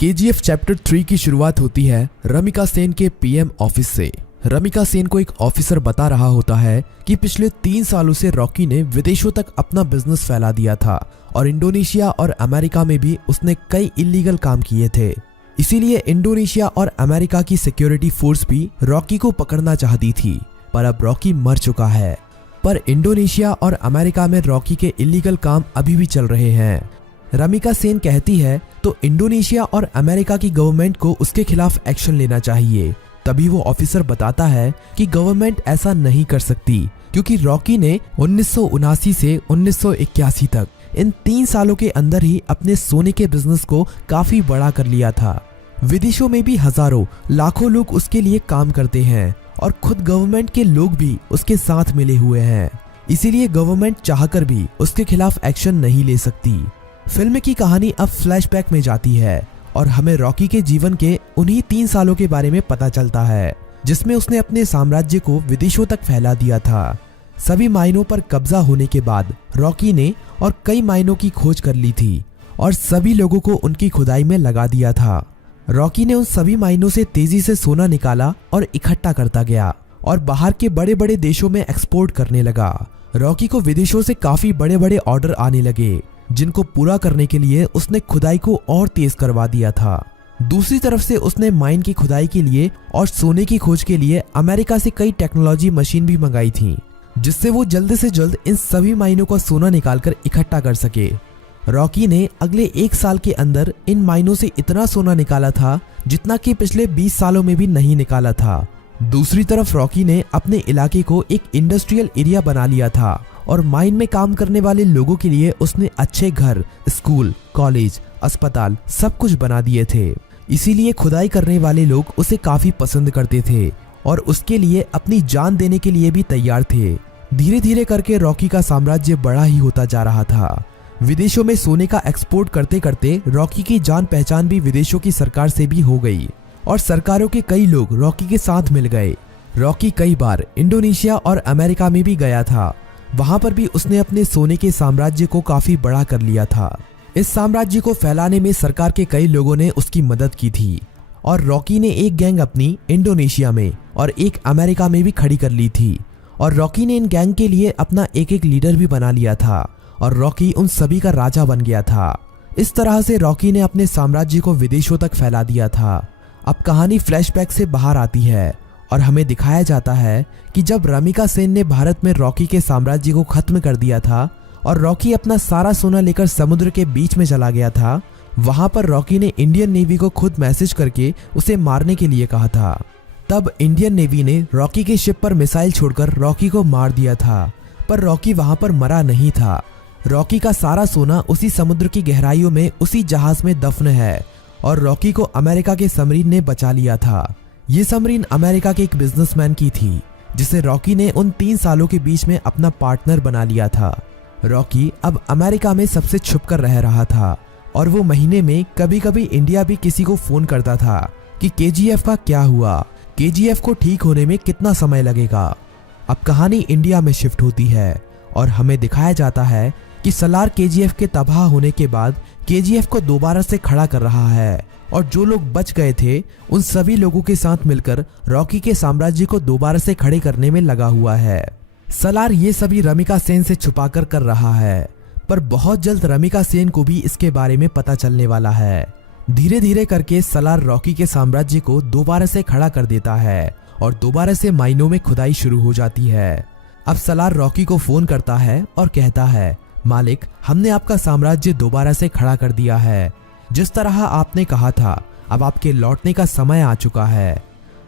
KGF chapter 3 की शुरुआत होती है रमिका सेन के पीएम ऑफिस से। रमिका सेन को एक ऑफिसर बता रहा होता है कि पिछले 3 सालों से रॉकी ने विदेशों तक अपना बिजनेस फैला दिया था और इंडोनेशिया और अमेरिका में भी उसने कई इलीगल काम किए थे। इसीलिए इंडोनेशिया और अमेरिका की सिक्योरिटी फोर्स भी रॉकी को पकड़ना चाहती थी, पर अब रॉकी मर चुका है। पर इंडोनेशिया और अमेरिका में रॉकी के इलीगल काम अभी भी चल रहे हैं। रमिका सेन कहती है तो इंडोनेशिया और अमेरिका की गवर्नमेंट को उसके खिलाफ एक्शन लेना चाहिए। तभी वो ऑफिसर बताता है कि गवर्नमेंट ऐसा नहीं कर सकती क्योंकि रॉकी ने 1979 से 1981 तक इन 3 सालों के अंदर ही अपने सोने के बिजनेस को काफी बड़ा कर लिया था। विदेशों में भी हजारों लाखों लोग उसके लिए काम करते हैं और खुद गवर्नमेंट के लोग भी उसके साथ मिले हुए हैं। इसीलिए गवर्नमेंट चाहकर भी उसके खिलाफ एक्शन नहीं ले सकती। फिल्म की कहानी अब फ्लैशबैक में जाती है और हमें रॉकी के जीवन के उन्हीं 3 सालों के बारे में पता चलता है जिसमें उसने अपने साम्राज्य को विदेशों तक फैला दिया था। सभी माइनों पर कब्जा होने के बाद रॉकी ने और कई माइनों की खोज कर ली थी और सभी लोगों को उनकी खुदाई में लगा दिया था। रॉकी ने उन सभी माइनों से तेजी से सोना निकाला और इकट्ठा करता गया और बाहर के बड़े बड़े देशों में एक्सपोर्ट करने लगा। रॉकी को विदेशों से काफी बड़े बड़े ऑर्डर आने लगे जिनको पूरा करने के लिए उसने खुदाई को और तेज करवा दिया था। दूसरी तरफ से उसने माइन की खुदाई के लिए और सोने की खोज के लिए अमेरिका से कई टेक्नोलॉजी मशीन भी मंगाई थी जिससे वो जल्द से जल्द इन सभी माइनों का सोना निकालकर इकट्ठा कर सके। रॉकी ने अगले 1 साल के अंदर इन माइनों से इतना सोना निकाला था जितना कि पिछले 20 सालों में भी नहीं निकाला था। दूसरी तरफ रॉकी ने अपने इलाके को एक इंडस्ट्रियल एरिया बना लिया था और माइन में काम करने वाले लोगों के लिए उसने अच्छे घर, स्कूल, कॉलेज, अस्पताल सब कुछ बना दिए थे। इसीलिए खुदाई करने वाले लोग उसे काफी पसंद करते थे और उसके लिए अपनी जान देने के लिए भी तैयार थे। धीरे धीरे करके रॉकी का साम्राज्य बड़ा ही होता जा रहा था। विदेशों में सोने का एक्सपोर्ट करते करते रॉकी की जान पहचान भी विदेशों की सरकार से भी हो गई और सरकारों के कई लोग रॉकी के साथ मिल गए। रॉकी कई बार इंडोनेशिया और अमेरिका में भी गया था। वहां पर भी उसने अपने सोने के साम्राज्य को काफी बड़ा कर लिया था। इस साम्राज्य को फैलाने में सरकार के कई लोगों ने उसकी मदद की थी और रॉकी ने एक गैंग अपनी इंडोनेशिया में और एक अमेरिका में भी खड़ी कर ली थी और रॉकी ने इन गैंग के लिए अपना एक एक लीडर भी बना लिया था और रॉकी उन सभी का राजा बन गया था। इस तरह से रॉकी ने अपने साम्राज्य को विदेशों तक फैला दिया था। अब कहानी फ्लैशबैक से बाहर आती है और हमें दिखाया जाता है कि जब रमिका सेन ने भारत में रॉकी के साम्राज्य को खत्म कर दिया था और रॉकी अपना सारा सोना लेकर समुद्र के बीच में चला गया था, वहां पर रॉकी ने इंडियन नेवी को खुद मैसेज करके उसे मारने के लिए कहा था। तब इंडियन नेवी ने रॉकी के शिप पर मिसाइल छोड़कर रॉकी को मार दिया था, पर रॉकी वहां पर मरा नहीं था। रॉकी का सारा सोना उसी समुद्र की गहराइयों में उसी जहाज में दफन है और रॉकी को अमेरिका के सबमरीन ने बचा लिया था। ये सबमरीन अमेरिका के एक बिजनेसमैन की थी जिसे रॉकी ने उन 3 सालों के बीच में अपना पार्टनर बना लिया था। रॉकी अब अमेरिका में सबसे छुपकर रह रहा था और वो महीने में कभी कभी इंडिया भी किसी को फोन करता था कि केजीएफ का क्या हुआ, केजीएफ को ठीक होने में कितना समय लगेगा। अब कहानी इंडिया में शिफ्ट होती है और हमें दिखाया जाता है कि सलार केजीएफ के तबाह होने के बाद केजीएफ को दोबारा से खड़ा कर रहा है और जो लोग बच गए थे उन सभी लोगों के साथ मिलकर रॉकी के साम्राज्य को दोबारा से खड़े करने में लगा हुआ है। सलार ये सभी रमिका सेन से छुपाकर कर रहा है, पर बहुत जल्द रमिका सेन को भी इसके बारे में पता चलने वाला है। धीरे धीरे करके सलार रॉकी के साम्राज्य को दोबारा से खड़ा कर देता है और दोबारा से माइनों में खुदाई शुरू हो जाती है। अब सलार रॉकी को फोन करता है और कहता है, मालिक, हमने आपका साम्राज्य दोबारा से खड़ा कर दिया है। जिस तरह आपने कहा था, अब आपके लौटने का समय आ चुका है।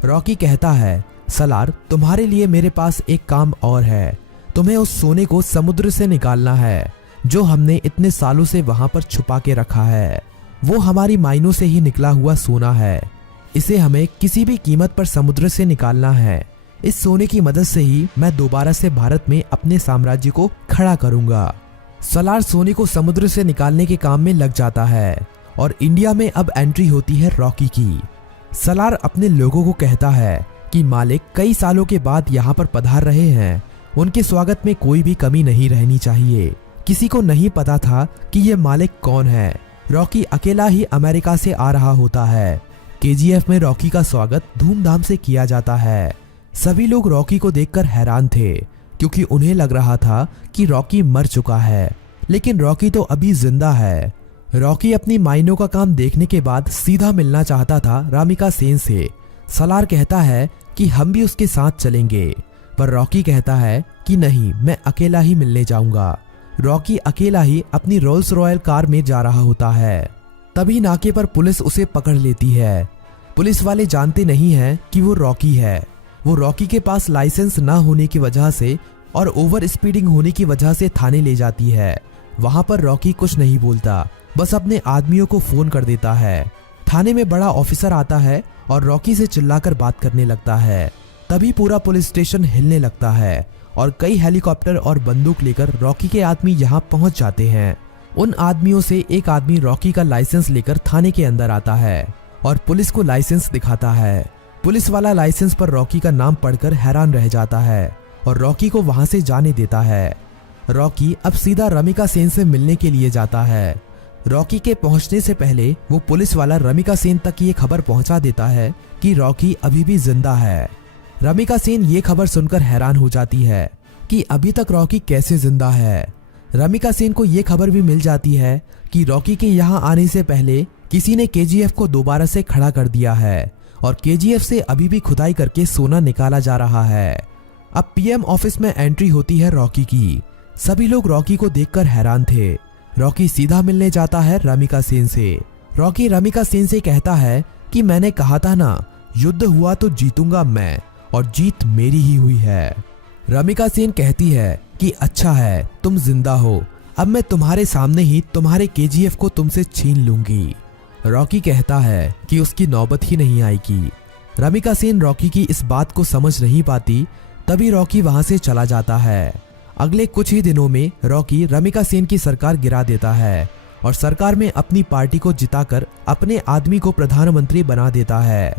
रॉकी कहता है, सलार, तुम्हारे लिए मेरे पास एक काम और है। तुम्हें उस सोने को समुद्र से निकालना है जो हमने इतने सालों से वहां पर छुपा के रखा है। वो हमारी माइनों से ही निकला हुआ सोना है। इसे हमें किसी भी कीमत पर समुद्र से निकालना है। इस सोने की मदद से ही मैं दोबारा से भारत में अपने साम्राज्य को खड़ा करूंगा। सलार सोने को समुद्र से निकालने के काम में लग जाता है और इंडिया में अब एंट्री होती है रॉकी की। सलार अपने लोगों को कहता है कि मालिक कई सालों के बाद यहाँ पर पधार रहे हैं, उनके स्वागत में कोई भी कमी नहीं रहनी चाहिए। किसी को नहीं पता था कि ये मालिक कौन है। रॉकी अकेला ही अमेरिका से आ रहा होता है। केजीएफ में रॉकी का स्वागत धूमधाम से किया जाता है। सभी लोग रॉकी को देखकर हैरान थे क्योंकि उन्हें लग रहा था कि रॉकी मर चुका है, लेकिन रॉकी तो अभी जिंदा है। रॉकी अपनी माइनों का काम देखने के बाद सीधा मिलना चाहता था रामिका सेन से। सलार कहता है कि हम भी उसके साथ चलेंगे, पर रॉकी कहता है कि नहीं, मैं अकेला ही मिलने जाऊंगा। रॉकी अकेला ही अपनी रोल्स रॉयल कार में जा रहा होता है। तभी नाके पर पुलिस उसे पकड़ लेती है। पुलिस वाले जानते नहीं हैं कि वो रॉकी है। वो रॉकी के पास लाइसेंस ना होने की वजह से और ओवर स्पीडिंग होने की वजह से थाने ले जाती है। वहां पर रॉकी कुछ नहीं बोलता, बस अपने आदमियों को फोन कर देता है। थाने में बड़ा ऑफिसर आता है और रॉकी से चिल्लाकर बात करने लगता है। तभी पूरा पुलिस स्टेशन हिलने लगता है और कई हेलीकॉप्टर और बंदूक लेकर रॉकी के आदमी यहाँ पहुंच जाते हैं। उन आदमियों से एक आदमी रॉकी का लाइसेंस लेकर थाने के अंदर आता है और पुलिस को लाइसेंस दिखाता है। पुलिस वाला लाइसेंस पर रॉकी का नाम पढ़कर हैरान रह जाता है और रॉकी को वहां से जाने देता है। रॉकी अब सीधा रमिका सेन से मिलने के लिए जाता है। रॉकी के पहुंचने से पहले वो पुलिस वाला रमिका सेन तक ये खबर पहुंचा देता है कि रॉकी अभी भी जिंदा है। रमिका सेन ये खबर सुनकर हैरान हो जाती है कि अभी तक रॉकी कैसे जिंदा है। रमिका सेन को ये खबर भी मिल जाती है कि रॉकी के यहाँ आने से पहले किसी ने केजीएफ को दोबारा से खड़ा कर दिया है और केजीएफ से अभी भी खुदाई करके सोना निकाला जा रहा है। अब पीएम ऑफिस में एंट्री होती है रॉकी की। सभी लोग रॉकी को देखकर हैरान थे। रॉकी सीधा मिलने जाता है रमिका सेन से। रॉकी रमिका सेन से कहता है कि मैंने कहा था ना, युद्ध हुआ तो जीतूंगा मैं और जीत मेरी ही हुई है। रमिका सेन कहती है कि अच्छा है, तुम जिंदा हो, अब मैं तुम्हारे सामने ही तुम्हारे केजीएफ को तुमसे छीन लूंगी। रॉकी कहता है कि उसकी नौबत ही नहीं आएगी। रमिका सेन रॉकी की इस बात को समझ नहीं पाती। तभी रॉकी वहां से चला जाता है। अगले कुछ ही दिनों में रॉकी रमिका सेन की सरकार गिरा देता है और सरकार में अपनी पार्टी को जिताकर अपने आदमी को प्रधानमंत्री बना देता है।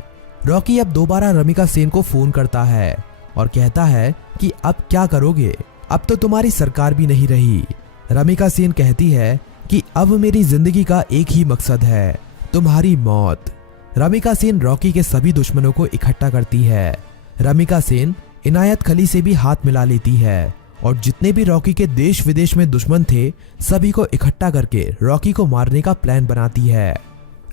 रॉकी अब दोबारा रमिका सेन को फोन करता है और कहता है कि अब क्या करोगे, अब तो तुम्हारी सरकार भी नहीं रही। रमिका सेन कहती है कि अब मेरी जिंदगी का एक ही मकसद है, तुम्हारी मौत। रमिका सेन रॉकी के सभी दुश्मनों को इकट्ठा करती है। रमिका सेन इनायत खली से भी हाथ मिला लेती है और जितने भी रॉकी के देश विदेश में दुश्मन थे सभी को इकट्ठा करके रॉकी को मारने का प्लान बनाती है।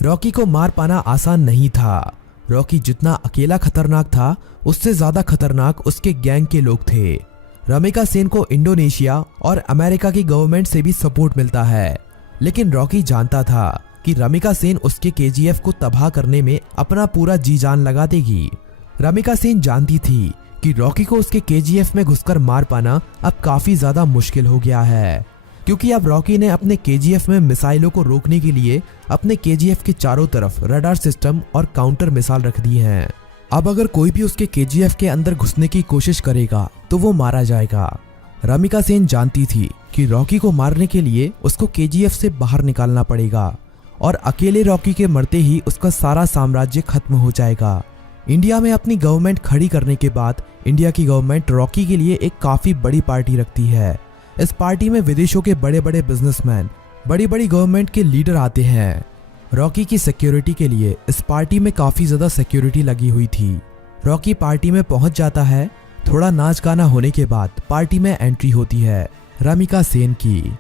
रॉकी को मार पाना आसान नहीं था। रॉकी जितना अकेला खतरनाक था उससे ज्यादा खतरनाक उसके गैंग के लोग थे। रमिका सेन को इंडोनेशिया और अमेरिका की गवर्नमेंट से भी सपोर्ट मिलता है, लेकिन रॉकी जानता था कि रमिका सेन उसके केजीएफ को तबाह करने में अपना पूरा जी जान लगा देगी। रमिका सेन जानती थी कि रॉकी को उसके केजीएफ में घुसकर मार पाना अब काफी ज्यादा मुश्किल हो गया है, क्योंकि अब रॉकी ने अपने केजीएफ में मिसाइलों को रोकने के लिए अपने केजीएफ के चारों तरफ रडार सिस्टम और काउंटर मिसाइल रख दी हैं। अब अगर कोई भी उसके केजीएफ के अंदर घुसने की कोशिश करेगा तो वो मारा जाएगा। रमिका सेन जानती थी कि रॉकी को मारने के लिए उसको केजीएफ से बाहर निकालना पड़ेगा और अकेले रॉकी के मरते ही उसका सारा साम्राज्य खत्म हो जाएगा। इंडिया में अपनी गवर्नमेंट खड़ी करने के बाद इंडिया की गवर्नमेंट रॉकी के लिए एक काफी बड़ी पार्टी रखती है। इस पार्टी में विदेशों के बड़े बड़े बिजनेसमैन, बड़ी बड़ी गवर्नमेंट के लीडर आते हैं। रॉकी की सिक्योरिटी के लिए इस पार्टी में काफी ज्यादा सिक्योरिटी लगी हुई थी। रॉकी पार्टी में पहुंच जाता है। थोड़ा नाच गाना होने के बाद पार्टी में एंट्री होती है रमिका सेन की।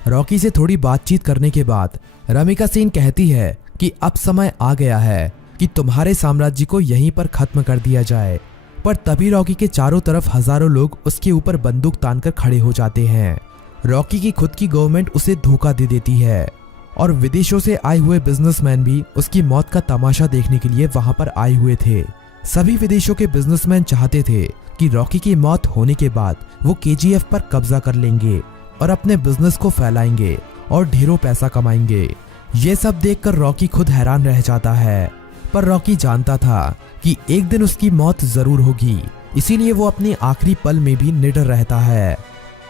रॉकी से थोड़ी बातचीत करने के बाद रमिका सेन कहती है कि अब समय आ गया है कि तुम्हारे साम्राज्य को यहीं पर खत्म कर दिया जाए। पर तभी रॉकी के चारों तरफ हजारों लोग उसके ऊपर बंदूक तानकर खड़े हो जाते हैं। रॉकी की खुद की गवर्नमेंट उसे धोखा दे देती है और विदेशों से आए हुए बिजनेसमैन भी उसकी मौत का तमाशा देखने के लिए वहां पर आए हुए थे। सभी विदेशों के बिजनेसमैन चाहते थे कि रॉकी की मौत होने के बाद वो केजीएफ पर कब्जा कर लेंगे और अपने बिजनेस को फैलाएंगे और ढेरों पैसा कमाएंगे। ये सब देखकर रॉकी खुद हैरान रह जाता है, पर रॉकी जानता था कि एक दिन उसकी मौत जरूर होगी, इसीलिए वो अपने आखिरी पल में भी निडर रहता है।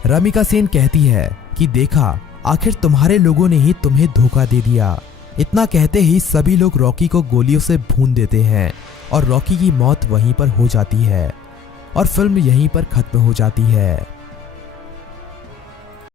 रमिका सेन कहती है कि देखा, आखिर तुम्हारे लोगों ने ही तुम्हें धोखा दे दिया। इतना कहते ही सभी लोग रॉकी को गोलियों से भून देते हैं और रॉकी की मौत वहीं पर हो जाती है और फिल्म यहीं पर खत्म हो जाती है।